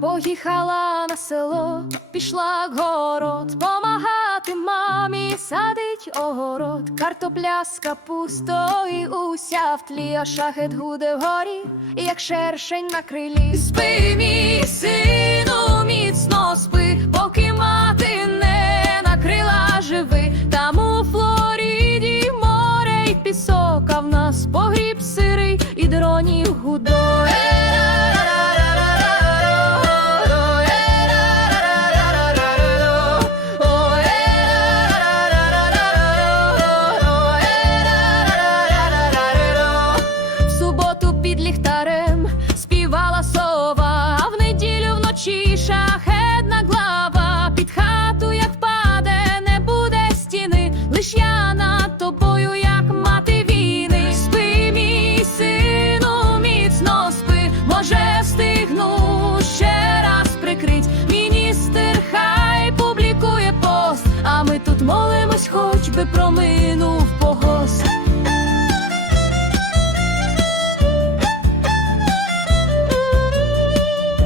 Поїхала на село, пішла к город, помагати мамі садить огород, картопля з капустою уся в тлі, а шахет гуде вгорі, як шершень на крилі. Спи, мій спи, поки не накрила живи. Там у Флоріді море й пісок, в нас погріб сирий і дронів гудой. Під ліхтарем би проминув погост.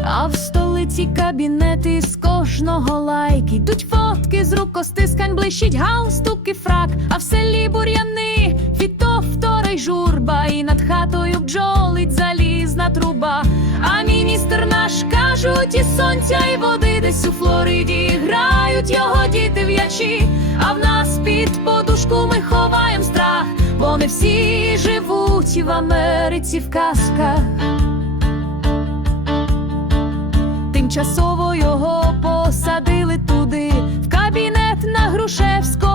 А в столиці кабінети з кожного лайк Йдуть фотки з рукостискань, блищить галстук і фрак, а в селі бур'яни, фітофтора й журба, і над хатою бджолить залізна труба. А міністр наш кажуть, і сонця, і води десь у Флориді грають його діти а в нас під подушку ми ховаєм страх, бо не всі живуть в Америці в казках. Тимчасово його посадили туди, в кабінет на Грушевського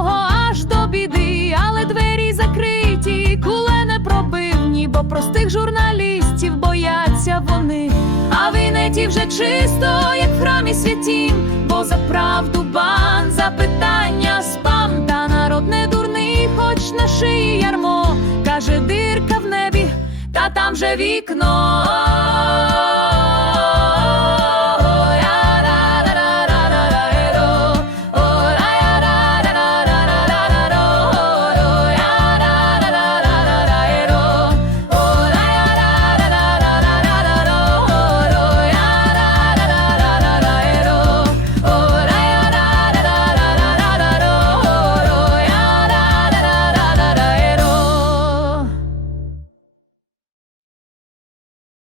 Інеті вже чисто, як в храмі святім, бо за правду бан, за питання спам, та народ не дурний, хоч на шиї ярмо, каже дирка в небі, та там же вікно.